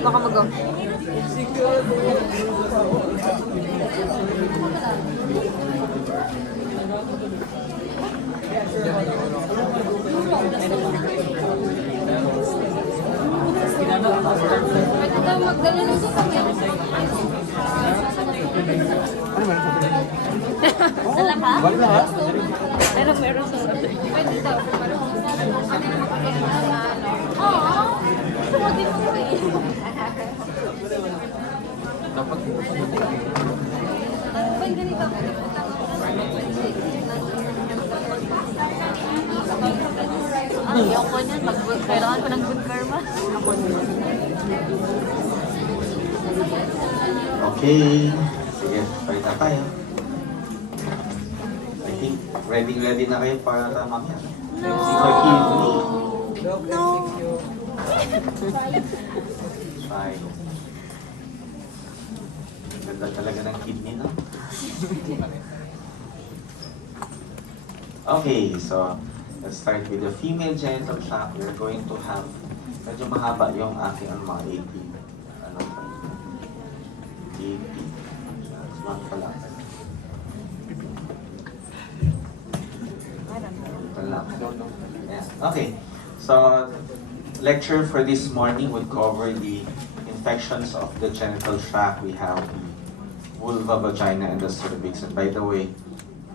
Baka mag-go. Pwede daw magdala ng sasakyan. Dala ka? Meron sa pwede daw. Oo. Gusto mo din mo eh. Pwede ganito. Ayaw ko niyan. Kailangan ko ng good karma. Ako niyan. Okay. Sige, balik na tayo. I think ready na kayo para mamaya. No. No. Fine. Ganda talaga ng kidney, no? Okay, so let's start with the female genital tract. We're going to have, medyo mahaba yung aking mga AP. Ano pa? AP. Smart pala. Yeah. Okay, so lecture for this morning would cover the infections of the genital tract. We have the vulva, vagina, and the cervix. And by the way,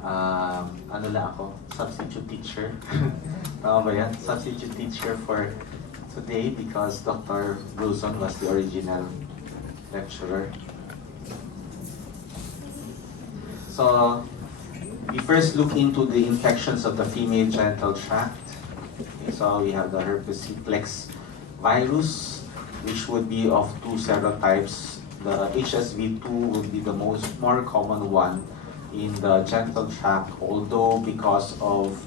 ano lang ako? Substitute teacher. Tama ba yan? Substitute teacher for today because Dr. Bruzon was the original lecturer. So, we first look into the infections of the female genital tract. Okay, so we have the herpes simplex virus, which would be of two serotypes. The HSV2 would be the more common one in the genital tract, although because of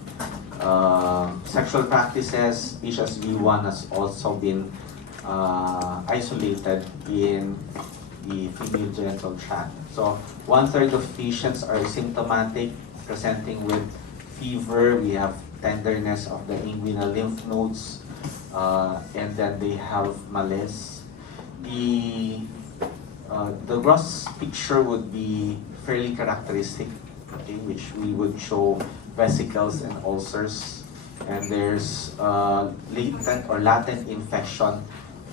sexual practices, HSV1 has also been isolated in the female genital tract. So 1/3 of patients are symptomatic, presenting with fever. We have tenderness of the inguinal lymph nodes, and then they have malaise. The gross picture would be fairly characteristic, okay, which we would show vesicles and ulcers, and there's latent infection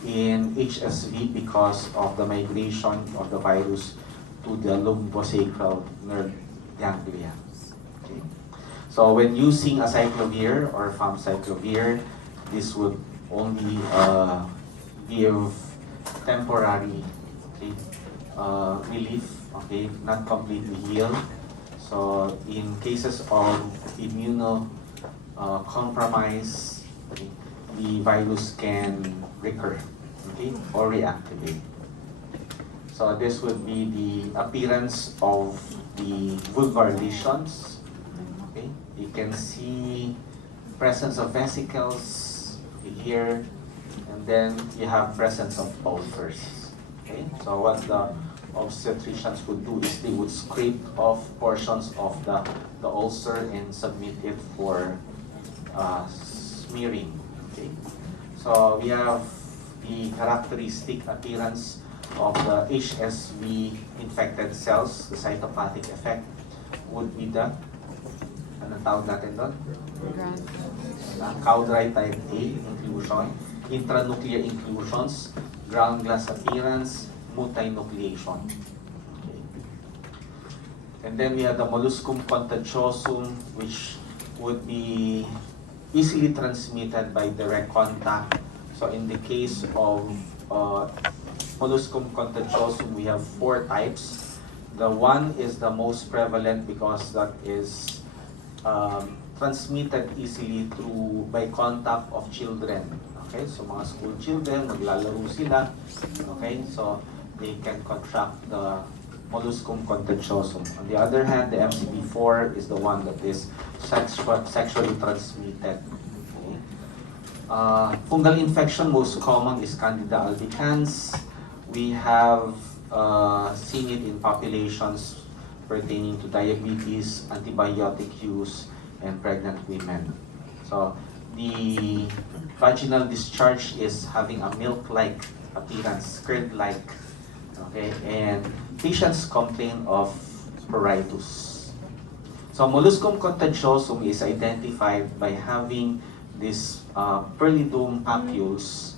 in HSV because of the migration of the virus to the lumbosacral nerve ganglia. Okay. So when using acyclovir or famciclovir, this would only give temporary, okay, relief, okay, not completely heal. So in cases of immunocompromise, okay, the virus can recur, okay, or reactivate. So this would be the appearance of the vulvar lesions. Okay, you can see presence of vesicles here, and then you have presence of ulcers. Okay, so what the obstetricians would do is they would scrape off portions of the ulcer and submit it for smearing. Okay, so we have the characteristic appearance of the HSV infected cells. The cytopathic effect would be the, anong tawag natin doon? Cowdry type A inclusion, intranuclear inclusions, ground glass appearance, multinucleation. Okay. And then we have the molluscum contagiosum, which would be easily transmitted by direct contact. So in the case of molluscum contagiosum, we have 4 types. The one is the most prevalent because that is transmitted easily by contact of children. Okay, so mga school children, maglalaro sila. Okay, so they can contract the molluscum contagiosum. On the other hand, the MCP4 is the one that is sexually transmitted. Okay. Fungal infection, most common is Candida albicans. We have seen it in populations pertaining to diabetes, antibiotic use, and pregnant women. So the vaginal discharge is having a milk-like appearance, curd-like. Okay, and patients complain of pruritus. So molluscum contagiosum is identified by having this pearly dome papules,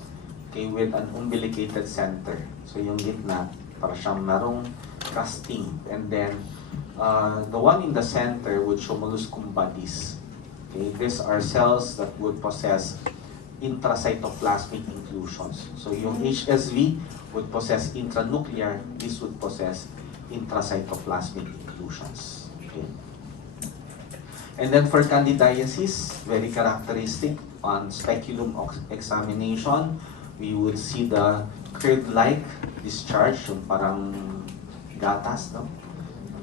okay, with an umbilicated center. So yung gitna, para siyang marong casting. And then, the one in the center would show molluscum bodies. Okay, these are cells that would possess intracytoplasmic inclusions. So yung HSV would possess intranuclear, this would possess intracytoplasmic inclusions. Okay. And then for candidiasis, very characteristic on speculum examination, we would see the curd-like discharge, yung parang gatas, no?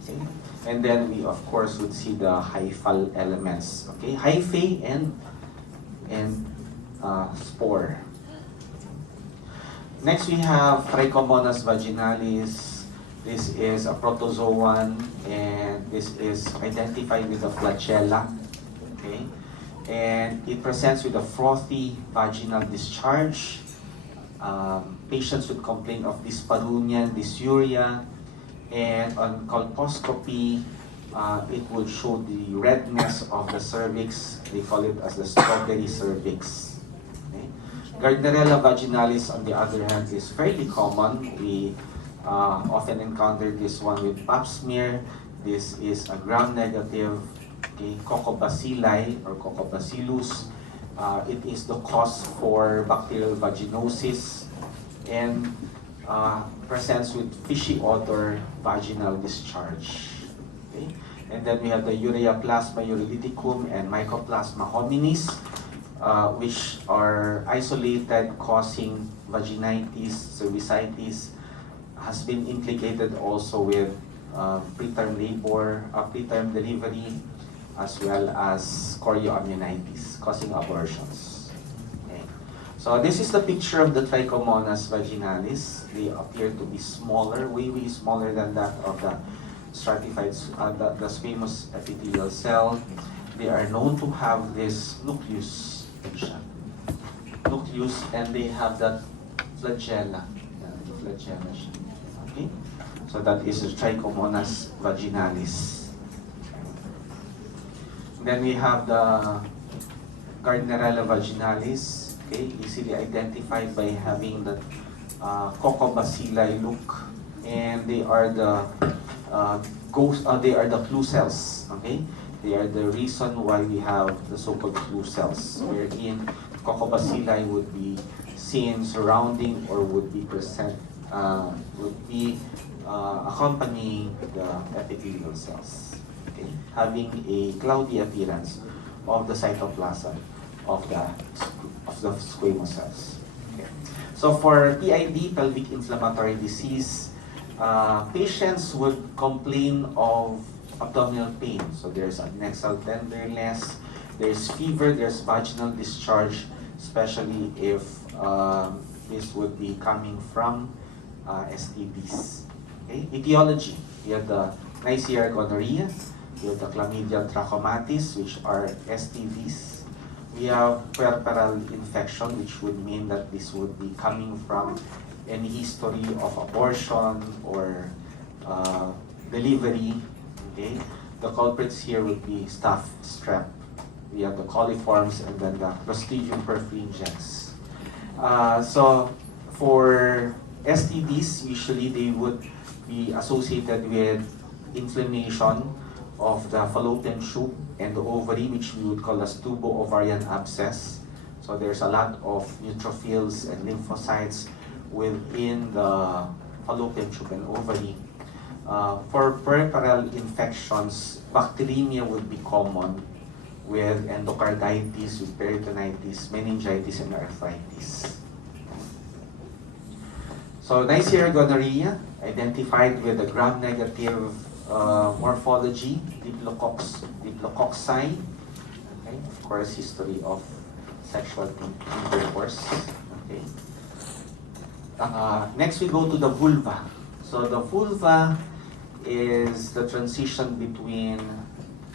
Okay. And then we of course would see the hyphal elements, okay? Hyphae and spore. Next we have Trichomonas vaginalis. This is a protozoan and this is identified with the flagella, okay? And it presents with a frothy vaginal discharge. Patients would complain of dyspareunia, dysuria, and on colposcopy, it would show the redness of the cervix. They call it as the strawberry cervix. Okay. Gardnerella vaginalis, on the other hand, is fairly common. We often encounter this one with pap smear. This is a gram-negative, okay, Coccobacilli or Coccobacillus. It is the cause for bacterial vaginosis and presents with fishy odor vaginal discharge. Okay? And then we have the Ureaplasma urolithicum and Mycoplasma hominis, which are isolated, causing vaginitis, cervicitis, has been implicated also with preterm labor, preterm delivery, as well as chorioamnionitis, causing abortions. Okay. So this is the picture of the Trichomonas vaginalis. They appear to be smaller, way smaller than that of the stratified, the squamous epithelial cell. They are known to have this nucleus, and they have that flagella. Okay, so that is the Trichomonas vaginalis. Then we have the Gardnerella vaginalis, okay, easily identified by having the Coccobacilli look, and they are the they are the clue cells, okay? They are the reason why we have the so-called clue cells, wherein Coccobacilli would be seen surrounding or would be present, accompanying the epithelial cells. Okay, having a cloudy appearance of the cytoplasm of the squamous cells. Okay. So for PID, pelvic inflammatory disease, patients would complain of abdominal pain. So there's adnexal tenderness, there's fever, there's vaginal discharge, especially if this would be coming from STDs. Okay. Etiology, we have the Neisseria gonorrhea, we have the Chlamydia trachomatis, which are STDs. We have puerperal infection, which would mean that this would be coming from any history of abortion or delivery. Okay, the culprits here would be staph strep. We have the coliforms and then the Clostridium perfringens. So for STDs, usually they would be associated with inflammation of the fallopian tube and the ovary, which we would call as tubo-ovarian abscess. So there's a lot of neutrophils and lymphocytes within the fallopian tube and ovary. For peripheral infections, bacteremia would be common with endocarditis, with peritonitis, meningitis, and arthritis. So Neisseria gonorrhea, identified with the gram-negative morphology, diplococci, okay, of course, history of sexual intercourse. Okay. Next, we go to the vulva. So the vulva is the transition between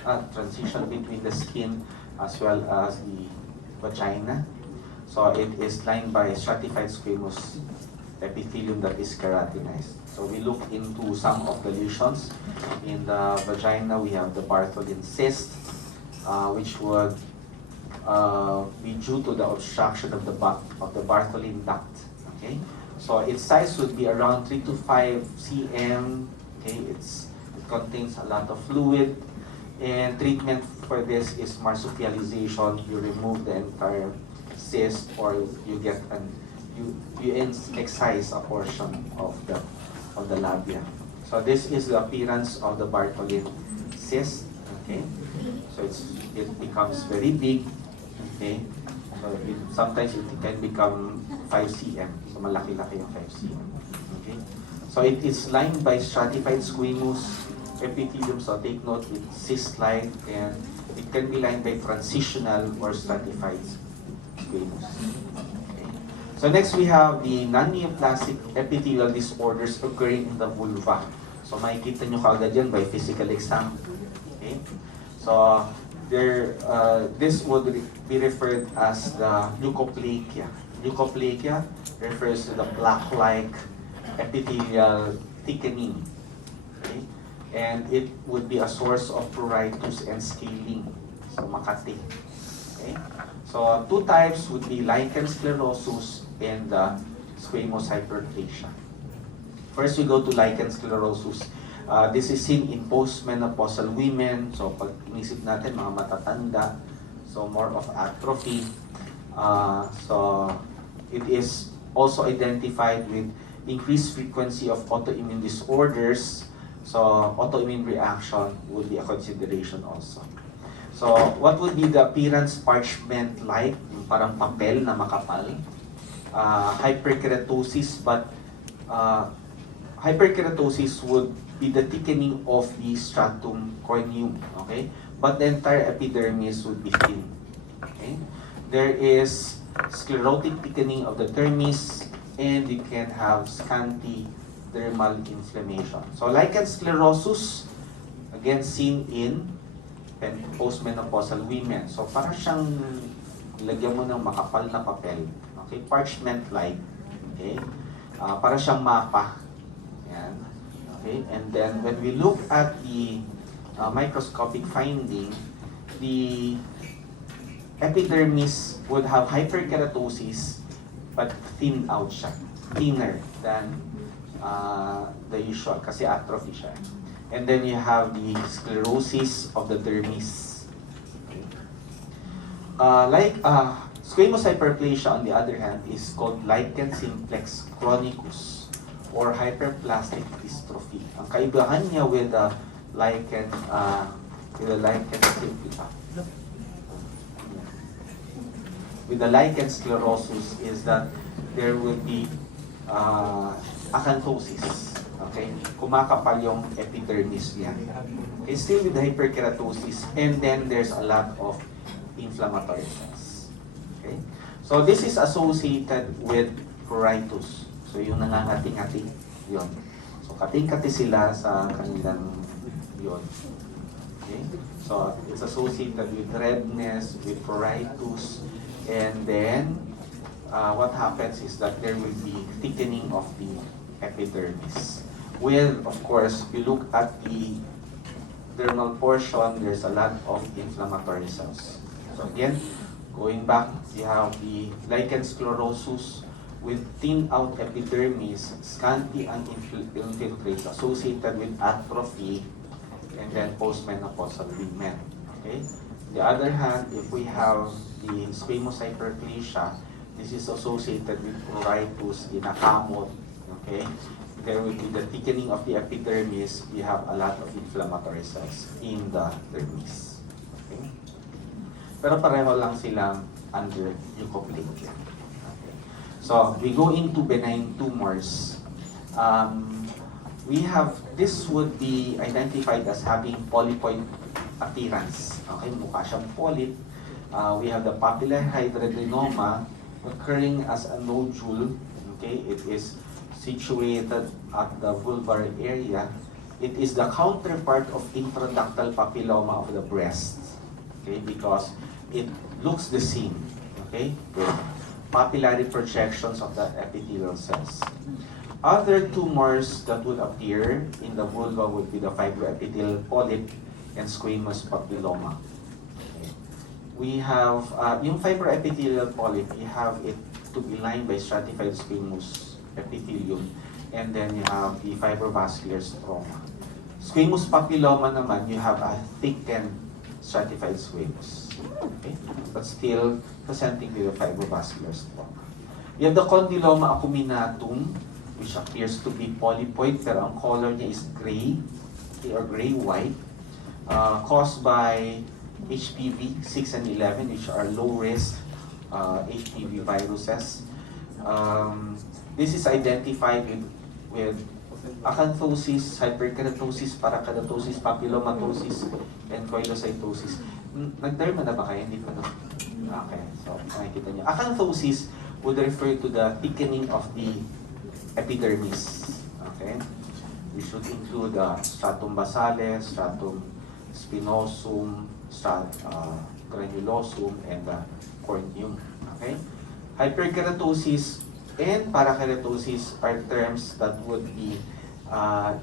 the skin as well as the vagina. So it is lined by stratified squamous epithelium that is keratinized. So we look into some of the lesions. In the vagina, we have the Bartholin cyst, which would be due to the obstruction of the Bartholin duct. Okay, so its size would be around 3 to 5 cm. Okay, it contains a lot of fluid, and treatment for this is marsupialization. You remove the entire cyst, or you get you excise a portion of the labia. So this is the appearance of the Bartholin cyst. Okay, so it becomes very big. Okay, so sometimes it can become 5 cm. So malaki-laki yung 5 cm. Okay, so it is lined by stratified squamous epithelium. So take note, it's cyst-like, and it can be lined by transitional or stratified squamous. Okay. So next we have the non-neoplastic epithelial disorders occurring in the vulva. So makikita nyo kaagad yan by physical exam. Okay. So this would be referred as the leukoplakia. Leukoplakia refers to the plaque-like epithelial thickening. Okay? And it would be a source of pruritus and scaling. So makati. Okay? So two types would be lichen sclerosus and squamous hyperplasia. First, we go to lichen sclerosus. This is seen in postmenopausal women. So pag inisip natin mga matatanda, so more of atrophy. So it is also identified with increased frequency of autoimmune disorders. So autoimmune reaction would be a consideration also. So what would be the appearance? Parchment-like, parang papel na makapal. Hyperkeratosis, but hyperkeratosis would be the thickening of the stratum corneum, okay? But the entire epidermis would be thin, okay? There is sclerotic thickening of the dermis, and you can have scanty dermal inflammation. So lichen sclerosus, again seen in postmenopausal women. So para siyang lagyan mo ng makapal na papel, okay? Parchment-like, okay? Para siyang mapa. Yan. Okay, and then when we look at the microscopic finding, the epidermis would have hyperkeratosis, but thin out siya, thinner than the usual, kasi atrophy siya. And then you have the sclerosis of the dermis. Okay. Squamous hyperplasia, on the other hand, is called lichen simplex chronicus, or hyperplastic dystrophy. Ang kaibahan niya with the lichen sclerosus is that there will be acanthosis. Okay? Kumakapal yung epidermis niya. Okay, still with hyperkeratosis, and then there's a lot of inflammatory cells. Okay? So this is associated with pruritus. So yung nangangati-ngati, yun. So kating-kati sila sa kanilang yun. Okay? So it's associated with redness, with pruritus, and then what happens is that there will be thickening of the epidermis. With, of course, we look at the dermal portion, there's a lot of inflammatory cells. So again, going back, you have the lichen sclerosus, with thin out epidermis, scanty and infiltrates associated with atrophy, and then postmenopausal women. Okay? On the other hand, if we have the squamous hyperplasia, this is associated with pruritus in a kamot. Okay? There will be the thickening of the epidermis. We have a lot of inflammatory cells in the dermis. Okay? Pero pareho lang silang under leukoplakia. So we go into benign tumors. This would be identified as having polypoid appearance. Okay, mukha siyang polyp. We have the papillary hydranoma occurring as a nodule. Okay, it is situated at the vulvar area. It is the counterpart of intraductal papilloma of the breast. Okay, because it looks the same. Okay, good. papillary projections of the epithelial cells. Other tumors that would appear in the vulva would be the fibroepithelial polyp and squamous papilloma. Okay. We have, yung fibroepithelial polyp, you have it to be lined by stratified squamous epithelium, and then you have the fibrovascular stroma. Squamous papilloma naman, you have a thickened stratified squamous. Okay? But still presenting with a fibrovascular stroma. You have the condyloma acuminatum, which appears to be polypoid, pero ang color niya is gray, okay, or gray-white, caused by HPV 6 and 11, which are low-risk HPV viruses. This is identified with acanthosis, hyperkeratosis, parakeratosis, papillomatosis, and coilocytosis. Nag-derma na ba kayo? Hindi pa, no? Okay, so makikita niyo. Acanthosis would refer to the thickening of the epidermis. Okay? We should include stratum basale, stratum spinosum, granulosum, and corneum. Okay? Hyperkeratosis and parakeratosis are terms that would be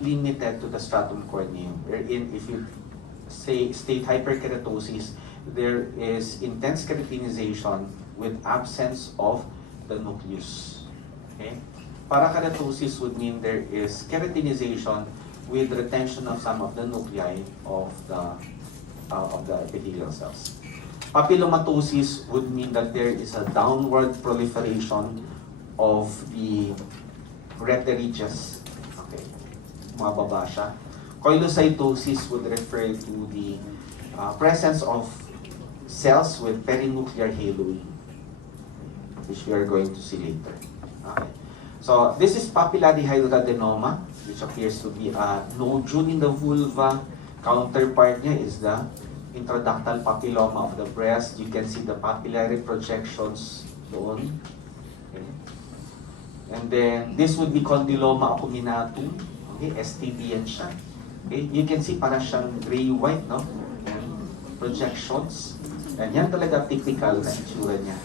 limited to the stratum corneum. Wherein, if you state hyperkeratosis, there is intense keratinization with absence of the nucleus. Okay? Parakeratosis would mean there is keratinization with retention of some of the nuclei of the epithelial cells. Papillomatosis would mean that there is a downward proliferation of the rete-ridges. Okay, mababa siya. Coilocytosis would refer to the presence of cells with perinuclear haloing, which we are going to see later. Okay. So this is papillary hydrandenoma, which appears to be a nodule in the vulva. Counterpart niya is the intraductal papilloma of the breast. You can see the papillary projections doon. Okay. And then this would be condyloma acuminatum. Okay, STD yan siya. Okay, you can see para siyang gray-white, no? And projections. And yan talaga typical na itsura niya.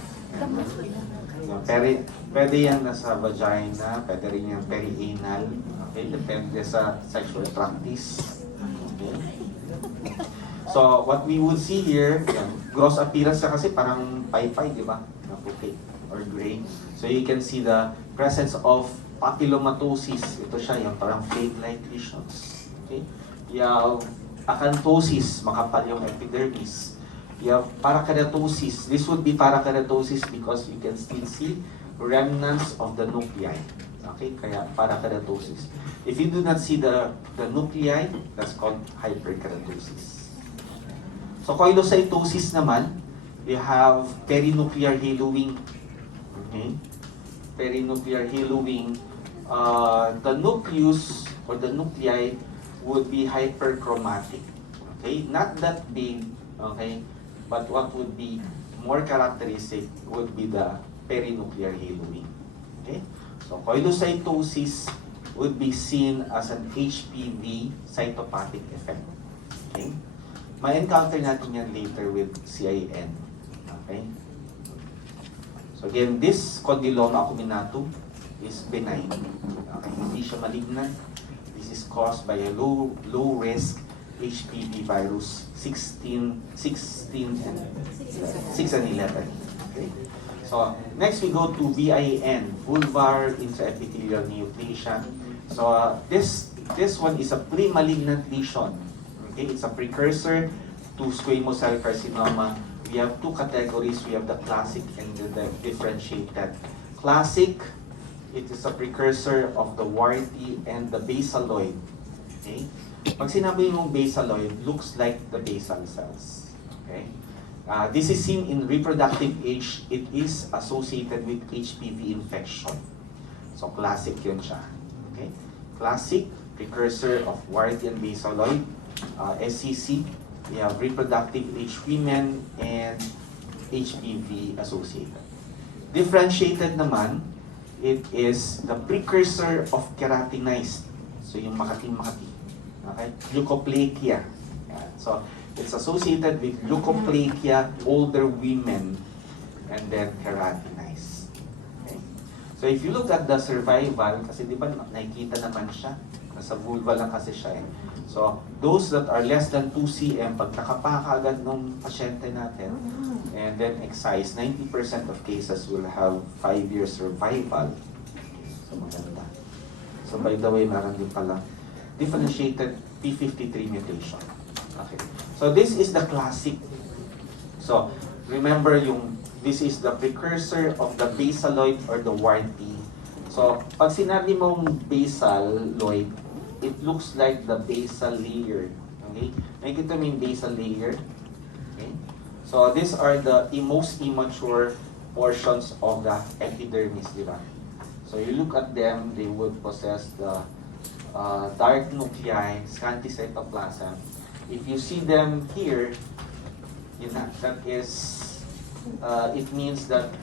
Pwede yan nasa vagina, pwede rin yan perianal. Okay, depende sa sexual practice. Okay. So, what we would see here, yan, gross appearance siya kasi parang paypay, di ba? Na puti or gray. So, you can see the presence of papillomatosis. Ito siya, yung parang flake-like lesions. Okay? You have acanthosis, makapal yung epidermis. You have parakeratosis. This would be parakeratosis because you can still see remnants of the nuclei. Okay, kaya parakeratosis. If you do not see the nuclei, that's called hyperkeratosis. So coilocytosis naman, you have perinuclear haloing. Okay, perinuclear haloing. The nucleus or the nuclei would be hyperchromatic. Okay, not that big. Okay. But what would be more characteristic would be the perinuclear haloing. Okay? So coilocytosis would be seen as an HPV cytopathic effect. Okay? Ma-encounter natin yan later with CIN. Okay? So again, this condyloma acuminatum is benign. Okay? Hindi siya malignant. This is caused by a low risk HPV virus 6 and 11. Okay. So next we go to VIN, vulvar intraepithelial neoplasia. So this one is a pre-malignant lesion. Okay, it's a precursor to squamous cell carcinoma. We have two categories. We have the classic and the differentiated. Classic, it is a precursor of the warty and the basaloid. Okay. Pag sinabi mong basaloid, looks like the basal cells. Okay? This is seen in reproductive age. It is associated with HPV infection. So, classic yun siya. Okay? Classic, precursor of warty and basaloid. SCC, we have reproductive age women and HPV associated. Differentiated naman, it is the precursor of keratinized. So, yung makati-makati. Okay, leukoplakia. Yeah. So it's associated with leukoplakia, older women, and then keratinized. So if you look at the survival, kasi di ba nakikita naman siya, nasa vulva lang kasi siya eh. So those that are less than 2 cm, pag nakapaka agad ng pasyente natin, and then excise, 90% of cases will have 5-year survival. So maganda. So by the way, meron din pala differentiated P53 mutation. Okay. So this is the classic. So remember this is the precursor of the basaloid or the warty. So pag sinabi mong basaloid, it looks like the basal layer. Okay? Nakikita mo yung basal layer. Okay? So these are the most immature portions of the epidermis, di ba? So you look at them, they would possess the dark nuclei, scanty cytoplasm. If you see them here, that is, it means that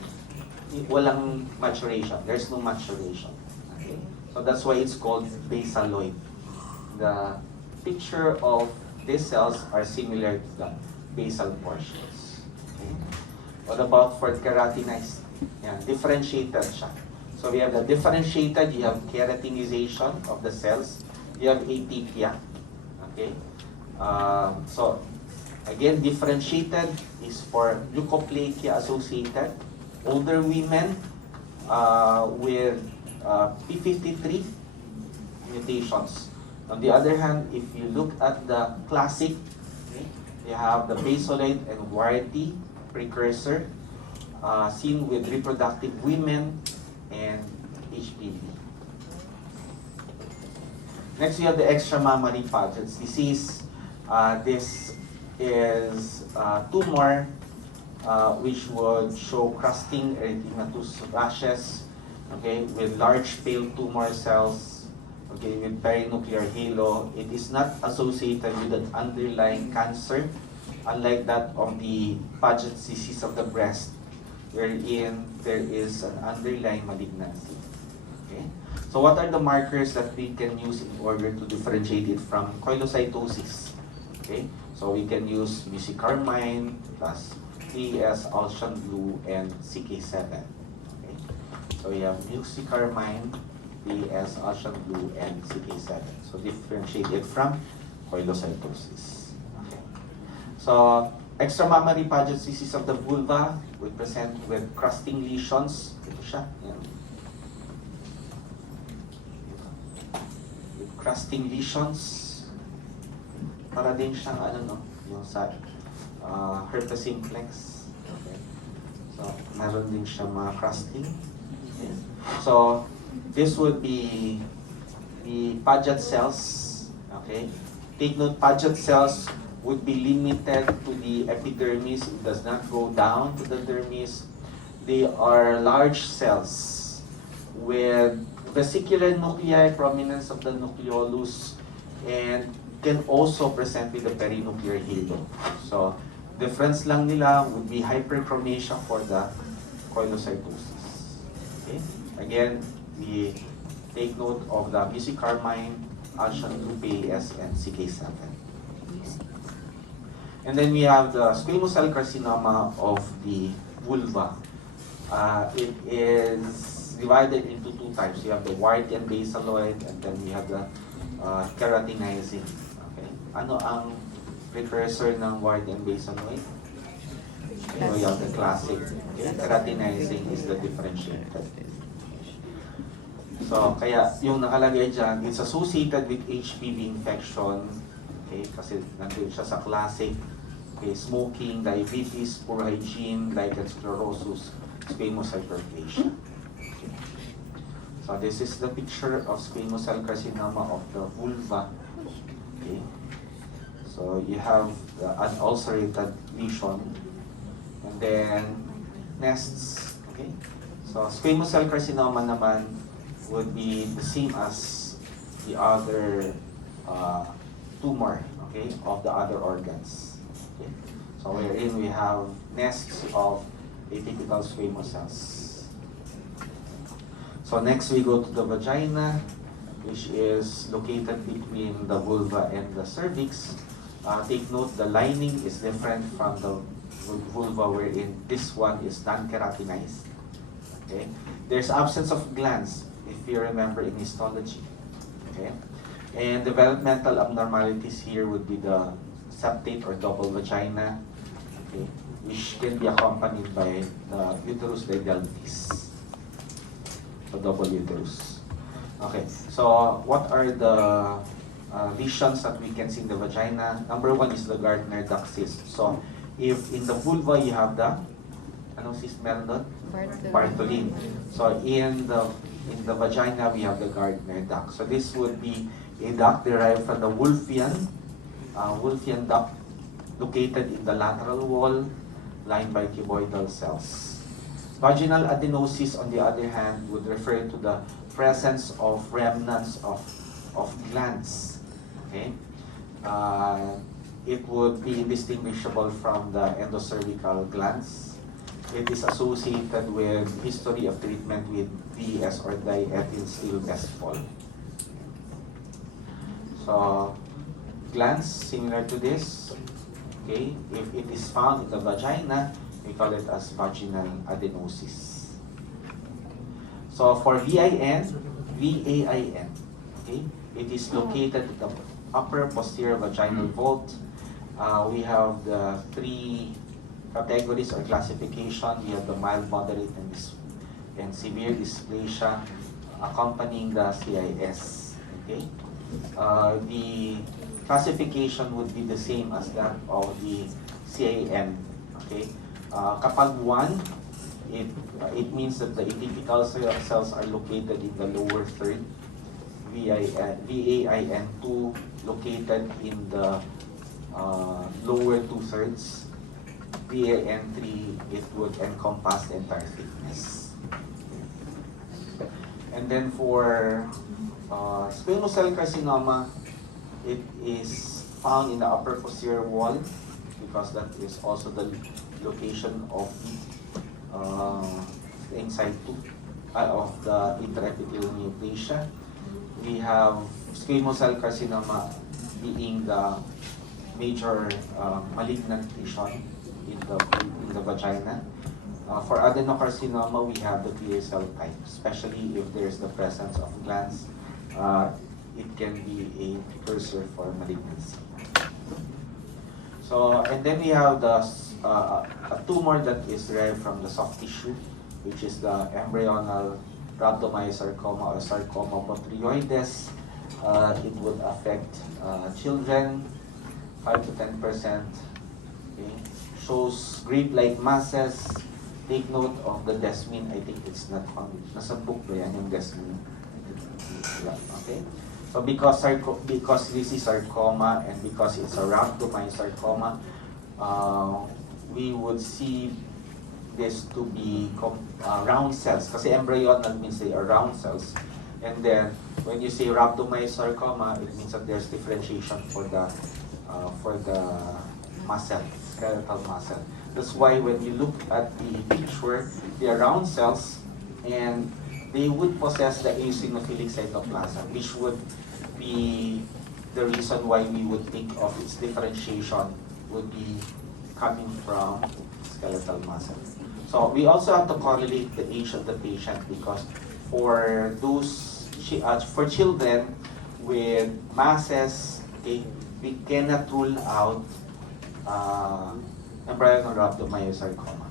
walang maturation. There's no maturation. Okay? So that's why it's called basaloid. The picture of these cells are similar to the basal portions. Okay? What about for keratinized? Yeah, differentiated siya. So we have the differentiated, you have keratinization of the cells, you have atypia. Okay? So again, differentiated is for leukoplakia associated, older women with P53 mutations. On the other hand, if you look at the classic, okay, you have the basaloid and warty precursor seen with reproductive women and HPV. Next, we have the extramammary Paget's disease. This is tumor which would show crusting erythematous rashes, okay, with large pale tumor cells, okay, with perinuclear halo. It is not associated with an underlying cancer, unlike that of the Paget's disease of the breast, wherein there is an underlying malignancy. Okay? So what are the markers that we can use in order to differentiate it from coilocytosis? Okay? So we can use musicarmine plus TS, Alcian blue, and CK7. Okay? So we have musicarmine, TS, Alcian blue, and CK7. So differentiate it from coilocytosis. Okay. So extramammary Paget's disease of the vulva will present with crusting lesions. Ito siya. Yan. With crusting lesions. Para din siyang yung sa herpes simplex. Okay. So meron din siyang mga crusting. Okay. So this would be the Paget cells. Okay. Take note, Paget cells would be limited to the epidermis. It does not go down to the dermis. They are large cells with vesicular nuclei, prominence of the nucleolus, and can also present with the perinuclear halo. So, difference lang nila would be hyperchromasia for the coilocytosis. Okay? Again, we take note of the musicarmine, Alcian blue, PAS, and CK7. And then we have the squamous cell carcinoma of the vulva. It is divided into two types. You have the warty and basaloid, and then we have the keratinizing. Okay. Ano ang precursor ng warty and basaloid? So you have the classic. Okay. Keratinizing is the differentiated. So kaya yung nakalagay dyan, it's associated with HPV infection. Okay, kasi nandun siya sa classic. Okay, smoking, diabetes, poor hygiene, lichen sclerosus, squamous hyperplasia. Okay. So this is the picture of squamous cell carcinoma of the vulva. Okay. So you have an ulcerated lesion, and then nests. Okay. So squamous cell carcinoma naman would be the same as the other tumor, okay, of the other organs. Okay. So wherein we have nests of atypical squamous cells. So next we go to the vagina, which is located between the vulva and the cervix. Take note, the lining is different from the vulva, wherein this one is non-keratinized. Okay. There's absence of glands, if you remember in histology. Okay? And developmental abnormalities here would be the septate or double vagina, okay, which can be accompanied by the uterus didelphys, the double uterus. Okay, so what are the lesions that we can see in the vagina? Number one is the Gardner duct cyst. So if in the vulva you have the, anong cyst meron doon? Bartholin. So in the vagina we have the Gardner duct. So this would be a duct derived from the Wolffian duct located in the lateral wall, lined by cuboidal cells. Vaginal adenosis, on the other hand, would refer to the presence of remnants of glands. Okay, it would be indistinguishable from the endocervical glands. It is associated with history of treatment with DS or diethylstilbestrol. So, glands similar to this. Okay, if it is found in the vagina, we call it as vaginal adenosis. So for VAIN, okay, it is located in the upper posterior vaginal vault. We have the three categories or classification. We have the mild, moderate, and severe dysplasia accompanying the CIS. Okay, the classification would be the same as that of the CIM. Okay, kapag 1, it means that the atypical cells are located in the lower third. VAIN 2 located in the lower 2/3. VAN 3, it would encompass the entire thickness. And then for squamous cell carcinoma, it is found in the upper posterior wall because that is also the location of the inside of the intraepithelial neoplasia. We have squamous cell carcinoma being the major malignant lesion in the vagina. For adenocarcinoma, we have the clear cell type, especially if there is the presence of glands. It can be a precursor for malignancy. So, and then we have the a tumor that is derived from the soft tissue, which is the embryonal rhabdomyosarcoma or sarcoma botryoides. It would affect children, 5 to 10%. Okay. Shows grape-like masses. Take note of the desmin. I think it's not found. Nasa book ba yan yung desmin? Okay. So because this is sarcoma and because it's a rhabdomyosarcoma, we would see this to be round cells. Kasi embryonal means they are round cells. And then when you say rhabdomyosarcoma, it means that there's differentiation for the muscle, skeletal muscle. That's why when you look at the picture, they are round cells and they would possess the eosinophilic cytoplasm, which would be the reason why we would think of its differentiation would be coming from skeletal muscle. So we also have to correlate the age of the patient because for children with masses, okay, we cannot rule out embryonal rhabdomyosarcoma,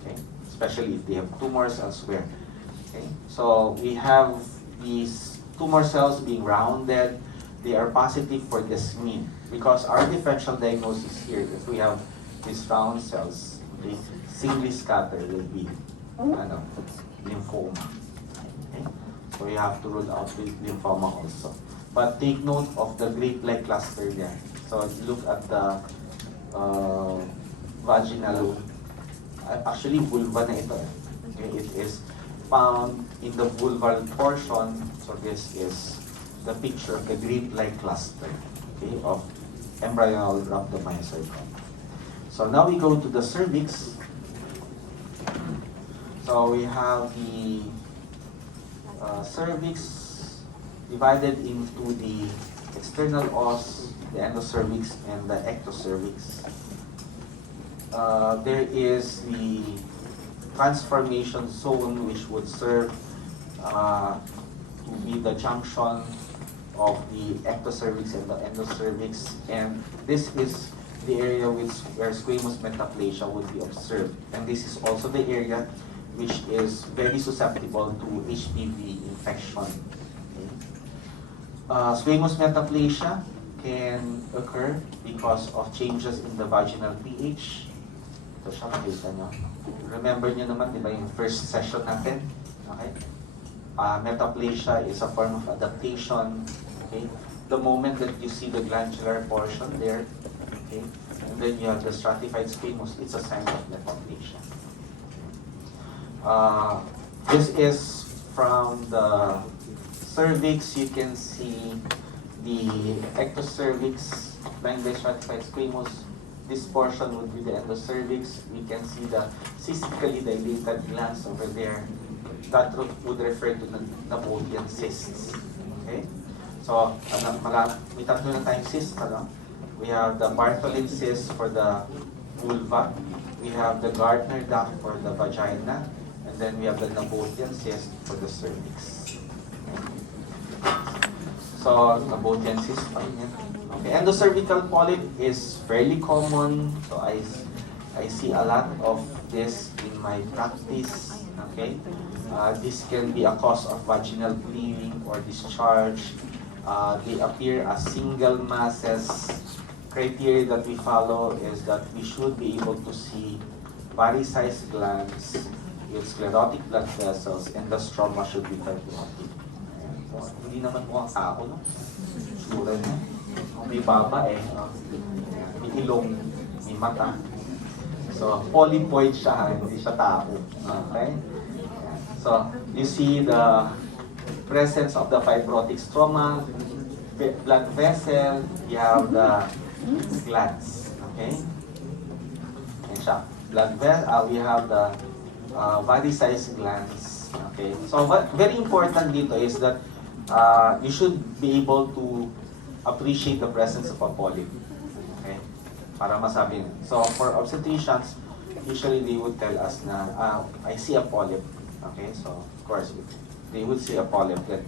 okay, especially if they have tumors elsewhere. Okay, so we have these tumor cells being rounded. They are positive for desmin because our differential diagnosis here, if we have these round cells, okay, singly scattered will be lymphoma. Okay, so you have to rule out lymphoma also. But take note of the grape-like cluster there. So look at the vaginal, actually vulva na ito. Okay, it is found in the vulval portion. So this is the picture of the grape-like cluster, okay, of embryonal rhabdomyosarcoma. So now we go to the cervix. So we have the cervix divided into the external os, the endocervix, and the ectocervix. There is the transformation zone which would serve to be the junction of the ectocervix and the endocervix, and this is the area where squamous metaplasia would be observed. And this is also the area which is very susceptible to HPV infection. Okay. Squamous metaplasia can occur because of changes in the vaginal pH. Ito siya, makita nyo. Remember nyo naman, di ba, yung first session natin? Okay? Metaplasia is a form of adaptation. Okay? The moment that you see the glandular portion there, okay, and then you have the stratified squamous, it's a sign of metaplasia. This is from the cervix. You can see the ectocervix, lying by stratified squamous. This portion would be the endocervix. We can see the cystically dilated glands over there. That would refer to the Napoleon cysts. Okay? So, may tatlo na tayong cysts. We have the Bartholin cyst for the vulva. We have the Gardner duct for the vagina. And then we have the Napoleon cyst for the cervix. Okay? So, Napoleon cyst pa rin yan. Okay, endocervical polyp is fairly common. So, I see a lot of this in my practice. Okay, this can be a cause of vaginal bleeding or discharge. They appear as single masses. Criteria that we follow is that we should be able to see varicose glands with sclerotic blood vessels, and the stroma should be fibrotic. So, hindi naman mukhang tao, no? Sura niya. May baba may ilong, may mata. So, polypoid siya, hindi siya tao. Okay? So, you see the presence of the fibrotic stroma, blood vessel, you have the glands. Okay? Yan siya. We have the varicose glands. Okay? So, what very important dito is that you should be able to appreciate the presence of a polyp. Okay? Para masabi. So, for obstetricians, usually they would tell us na, I see a polyp. Okay? So, of course, if they would see a polyp, then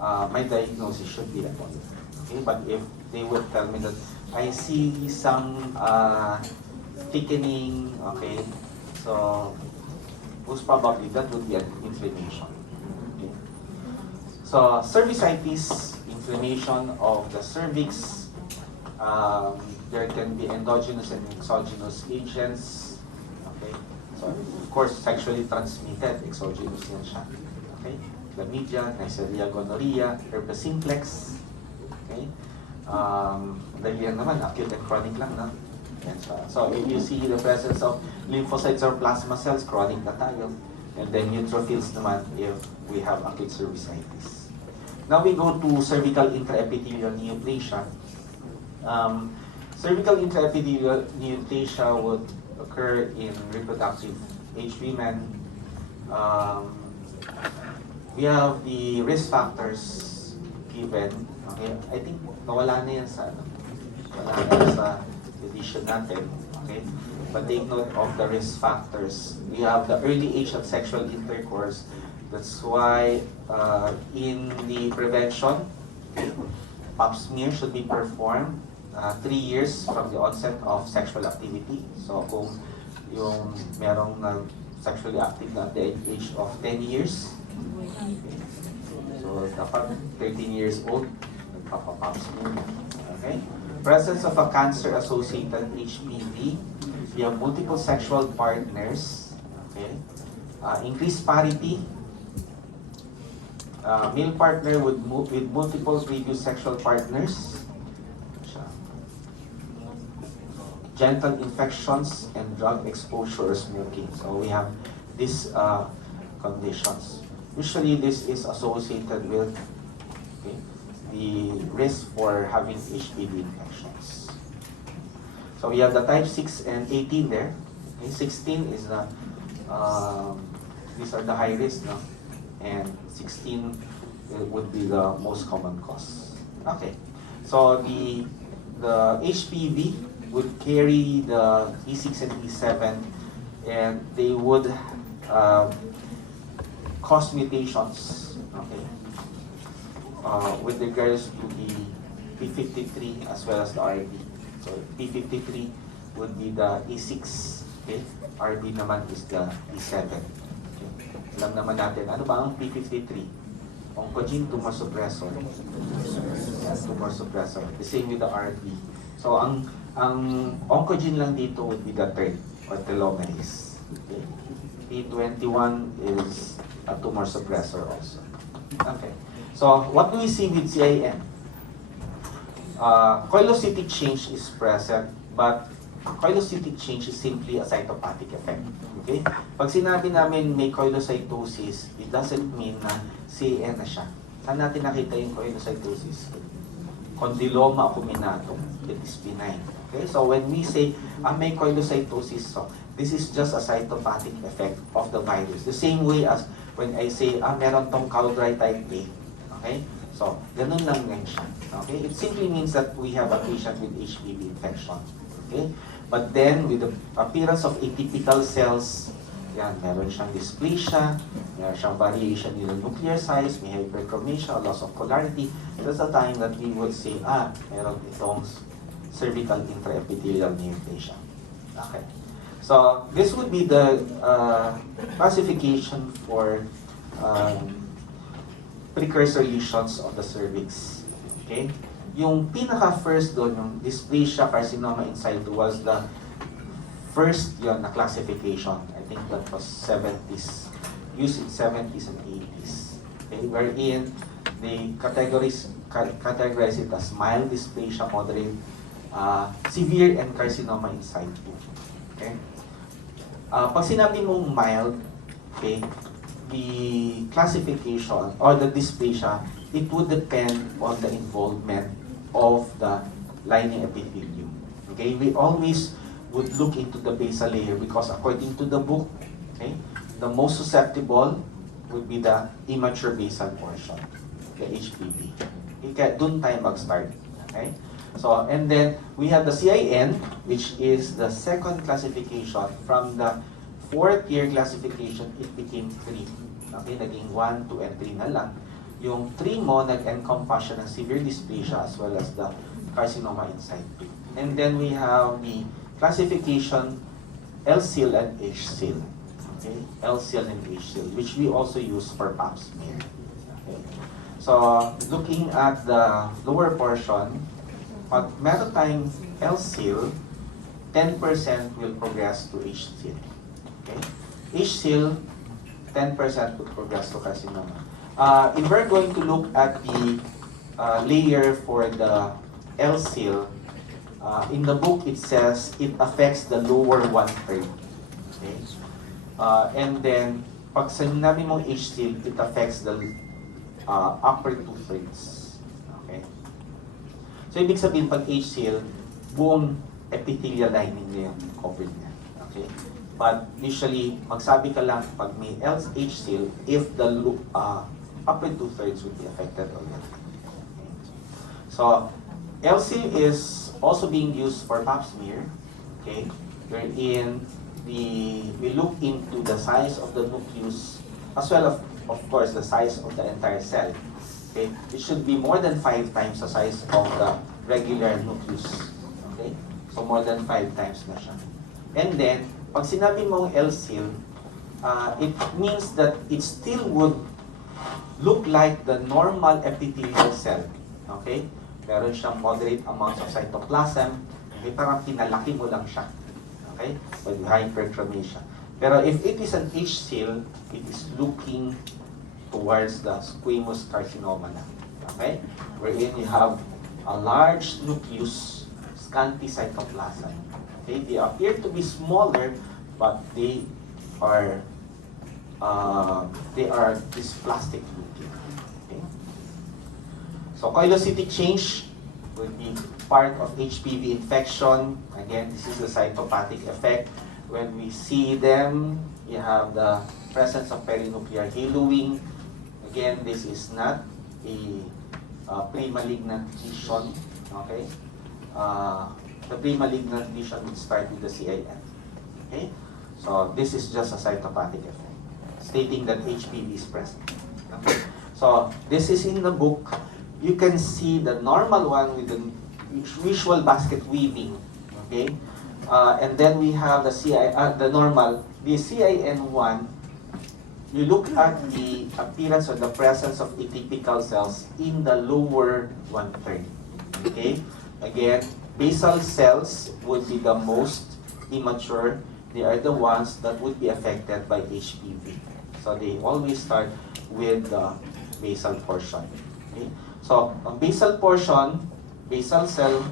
my diagnosis should be a polyp. Okay? But if they would tell me that I see some thickening, okay? So, most probably that would be an inflammation. Okay? So, cervicitis, inflammation of the cervix. There can be endogenous and exogenous agents. Okay, so of course sexually transmitted, exogenous yan siya. Okay, chlamydia, Neisseria gonorrhea, herpes simplex. Okay, dahil yan naman acute and chronic lang, no? Yan siya. So if you see the presence of lymphocytes or plasma cells, chronic na tayo. And then neutrophils naman if we have acute cervicitis. Now we go to cervical intraepithelial neoplasia. Cervical intraepithelial neoplasia would occur in reproductive age women. We have the risk factors given. Okay, I think nawala na yan sa edition natin. Okay, but take note of the risk factors. We have the early age of sexual intercourse. That's why in the prevention, pap smear should be performed 3 years from the onset of sexual activity. So kung yung merong sexually active na at the age of 10 years, so dapat 13 years old, nagpapa-pap smear. Okay? Presence of a cancer-associated HPV. We have multiple sexual partners. Okay? Increased parity. Male partner with multiple previous sexual partners. Genital infections and drug exposure or smoking. So we have these conditions. Usually this is associated with the risk for having HPV infections. So we have the type 6 and 18 there. Okay, 16 is the, these are the high risk, no? And 16 would be the most common cause. Okay, so the HPV would carry the E6 and E7, and they would cause mutations, okay, with regards to the P53 as well as the RB. So P53 would be the E6, okay? RB naman is the E7. Okay? Alam naman natin, ano ba ang P53? Oncogene tumor suppressor. Yes, tumor suppressor. The same with the RB. So ang oncogene lang dito would be the third, or telomerase. Okay? P21 is a tumor suppressor also. Okay. So what do we see with CIN? Coilosity change is present, but coilosity change is simply a cytopathic effect. Okay? Pag sinabi namin may coilocytosis, it doesn't mean na CIN na siya. Saan natin nakita yung coilocytosis? Condyloma acuminatum. It is benign. Okay? So when we say may coilocytosis, so this is just a cytopathic effect of the virus. The same way as when I say meron tong Cowdry type A. Okay? So, ganun lang yan siya. Okay? It simply means that we have a patient with HPV infection. Okay? But then, with the appearance of atypical cells, yan, meron siyang dysplasia, meron siyang variation in the nuclear size, may hyperchromasia, loss of polarity. That's the time that we would say, meron itong cervical intraepithelial neoplasia. Okay? So, this would be the classification for precursor lesions of the cervix. Okay? Yung pinaka-first doon, yung dysplasia carcinoma in situ was the first yon na classification. I think that was 70s. Used in 70s and 80s. Okay? Wherein they categorize it as mild dysplasia, moderate, severe, and carcinoma in situ. Okay? Pag sinabi mong mild, okay, the classification or the dysplasia, it would depend on the involvement of the lining epithelium. Okay, we always would look into the basal layer because according to the book, okay, the most susceptible would be the immature basal portion, the HPV. Okay, dun tayo mag-start. Okay, so and then we have the CIN, which is the second classification. From the fourth year classification, it became 3. Okay, naging 1, 2, and 3 na lang. Yung 3 mo, nag-encompass siya ng severe dysplasia as well as the carcinoma in situ. And then we have the classification LCIL and HCIL. Okay, LCIL and HCIL, which we also use for pap smear. Okay. So, looking at the lower portion, pag meron tayong LCIL, 10% will progress to HCIL. Okay? HCIL, 10% would progress to carcinoma. If we're going to look at the layer for the LCIL, in the book it says it affects the lower 1/3. Okay? And then, pag sinabi mong HCIL, it affects the upper 2/3. Okay? So, ibig sabihin, pag HCIL, buong epithelial lining niya yung covered niya. Okay? But usually, magsabi ka lang pag may HCIL if the upper 2/3 would be affected already. Okay. So, LCIL is also being used for pap smear, okay, wherein we look into the size of the nucleus as well of course the size of the entire cell. Okay, it should be more than 5 times the size of the regular nucleus. Okay, so more than 5 times na siya. And then, pag sinabi mong LCIL, it means that it still would look like the normal epithelial cell. Okay? Meron siyang moderate amounts of cytoplasm. Okay? Parang pinalaki mo lang siya. Okay? With hyperchromasia. Pero if it is an HCIL, it is looking towards the squamous carcinoma na. Okay? Wherein you have a large nucleus, scanty cytoplasm. Okay, they appear to be smaller, but they are dysplastic looking. Okay? So coilosity change will be part of HPV infection. Again, this is the cytopathic effect. When we see them, you have the presence of perinuclear haloing. Again, this is not a pre-malignant lesion. Okay. The pre-malignant lesion would start with the CIN. Okay? So, this is just a cytopathic effect. stating that HPV is present. Okay? So this is in the book. You can see the normal one with the visual basket weaving. Okay, and then we have the the normal, the CIN1. You look at the appearance or the presence of atypical cells in the lower 1/3. Okay, again, basal cells would be the most immature. They are the ones that would be affected by HPV. So they always start with the basal portion. Okay, so ang basal portion, basal cells,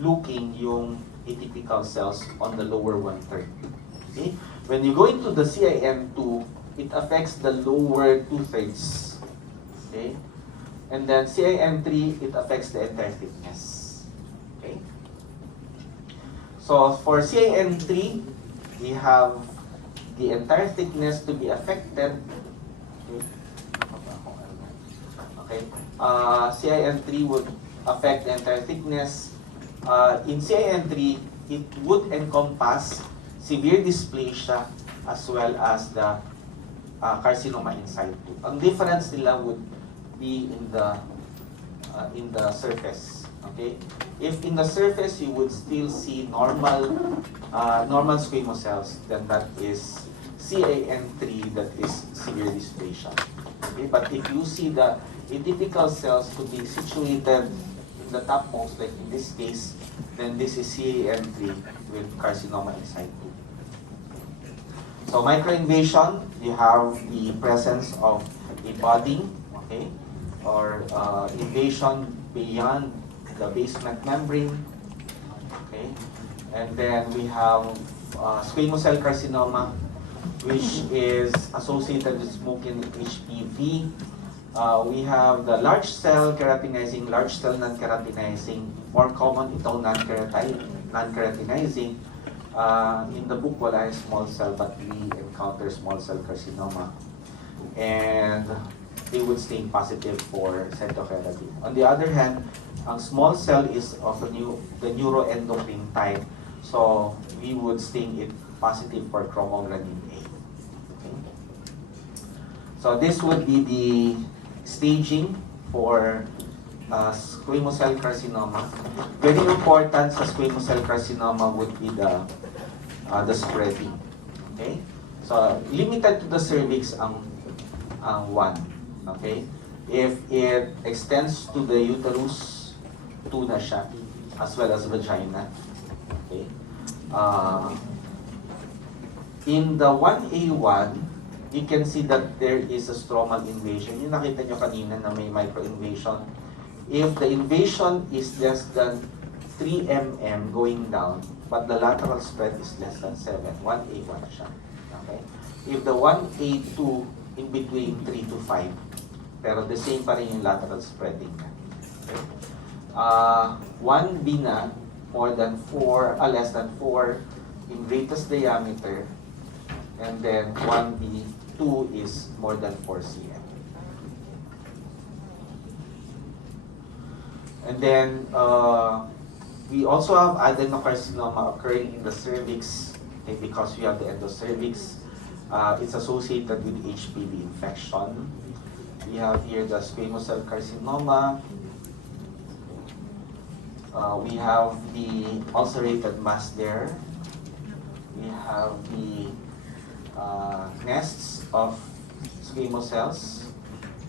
looking yung atypical cells on the lower 1/3. Okay? When you go into the CIN2, it affects the lower 2/3. Okay? And then CIN3, it affects the entire thickness. Okay? So for CIN3, we have the entire thickness to be affected. Okay? CIN3 would affect the entire thickness. In CIN3, it would encompass severe dysplasia as well as the carcinoma in situ. Ang difference nila would be in the surface. Okay? If in the surface you would still see normal squamous cells, then that is CIN3, that is severe dysplasia. Okay? But if you see the atypical cells to be situated in the topmost, like in this case, then this is CIN3 with carcinoma in situ. So microinvasion, you have the presence of a budding, okay, or invasion beyond the basement membrane, okay, and then we have squamous cell carcinoma, which is associated with smoking HPV. We have the large cell keratinizing, large cell non-keratinizing, more common itong non-keratinizing. In the book, wala yung small cell, but we encounter small cell carcinoma. And they would stain positive for cytokeratin. On the other hand, ang small cell is of the neuroendocrine type. So we would stain it positive for chromogranin A. Okay? So this would be the staging for squamous cell carcinoma. Very important sa squamous cell carcinoma would be the spreading. Okay? So limited to the cervix ang one. Okay? If it extends to the uterus, 2 na siya, as well as vagina. Okay? In the 1A1, you can see that there is a stromal invasion. Yung nakita nyo kanina na may microinvasion. If the invasion is less than 3 mm going down, but the lateral spread is less than 7, 1A1 siya. Okay? If the 1A2 in between 3 to 5, pero the same pa rin yung lateral spreading. Okay? 1B na, more than 4, less than 4 in radius diameter, and then 1B, 2 is more than 4 cm. And then, we also have adenocarcinoma occurring in the cervix, okay, because we have the endocervix. It's associated with HPV infection. We have here the squamous cell carcinoma. We have the ulcerated mass there. We have the nests of squamous cells.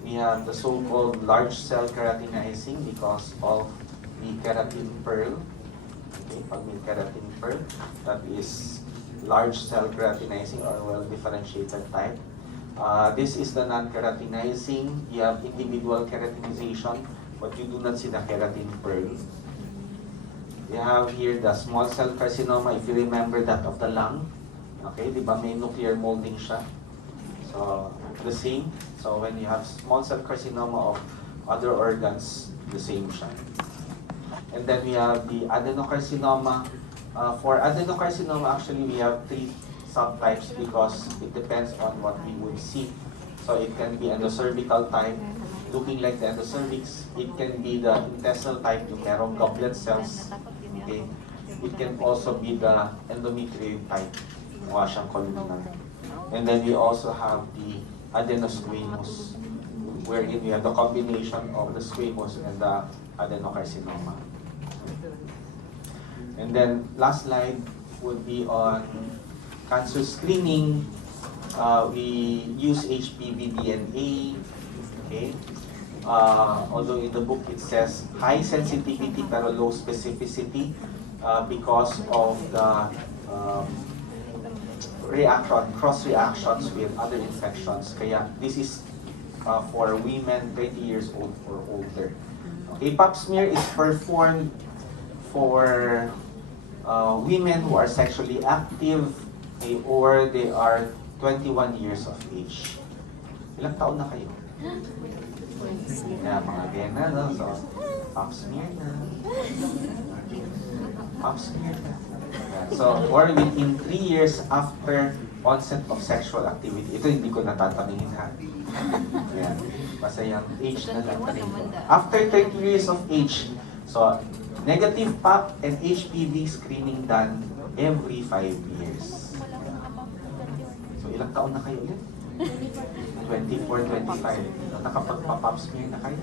We have the so-called large cell keratinizing because of the keratin pearl. Okay, pag may keratin pearl, that is large cell keratinizing or well-differentiated type. This is the non-keratinizing. You have individual keratinization, but you do not see the keratin pearl. You have here the small cell carcinoma, if you remember that of the lung. Okay, di ba may nuclear molding siya? So, the same. So, when you have small cell carcinoma of other organs, the same siya. And then we have the adenocarcinoma. For adenocarcinoma, actually, we have 3 subtypes because it depends on what we would see. So, it can be endocervical type, looking like the endocervix. It can be the intestinal type, yung merong goblet cells. Okay. It can also be the endometrioid type. Mukha siyang columnar. And then we also have the adenosquamous, wherein we have the combination of the squamous and the adenocarcinoma. And then last slide would be on cancer screening. We use HPV DNA. Okay. Although in the book it says high sensitivity pero low specificity because of the cross reactions with other infections. Kaya this is for women 30 years old or older. Okay, pap smear is performed for women who are sexually active, okay, or they are 21 years of age. Ilang taon na kayo? Yeah, mga gena, no? So, pap smear na. Pap smear na. Yeah. So, or within 3 years after onset of sexual activity. Ito hindi ko natatanungin ha. Yeah. Basta yung age na lang. After 30 years of age, so, negative pap and HPV screening done every 5 years. So, ilang taon na kayo ulit? 24, 25. Nakapagpa-pap smear na kayo?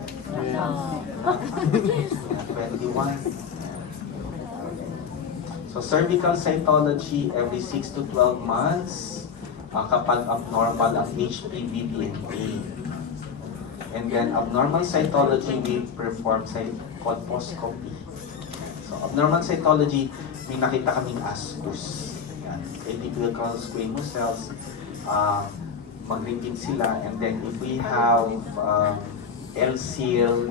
21. So, cervical cytology every 6 to 12 months kapag abnormal ang HPV DNA. And then, abnormal cytology, we perform colposcopy. So, abnormal cytology, may nakita kaming ascus. Yan. Atypical squamous cells. Mag-repeat sila. And then, if we have L-seal,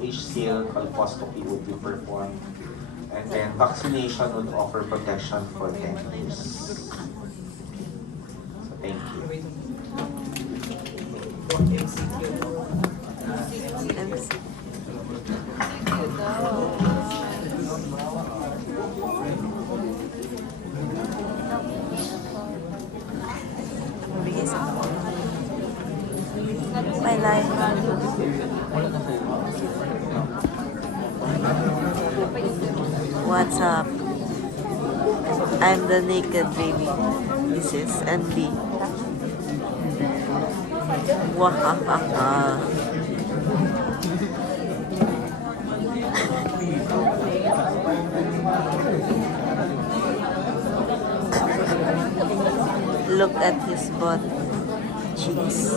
H-seal, colposcopy would be performed. And then, vaccination would offer protection for 10 years. So, thank you. My life. What's up? I'm the naked baby. This is NB. Wahahaha. Look at his butt cheeks.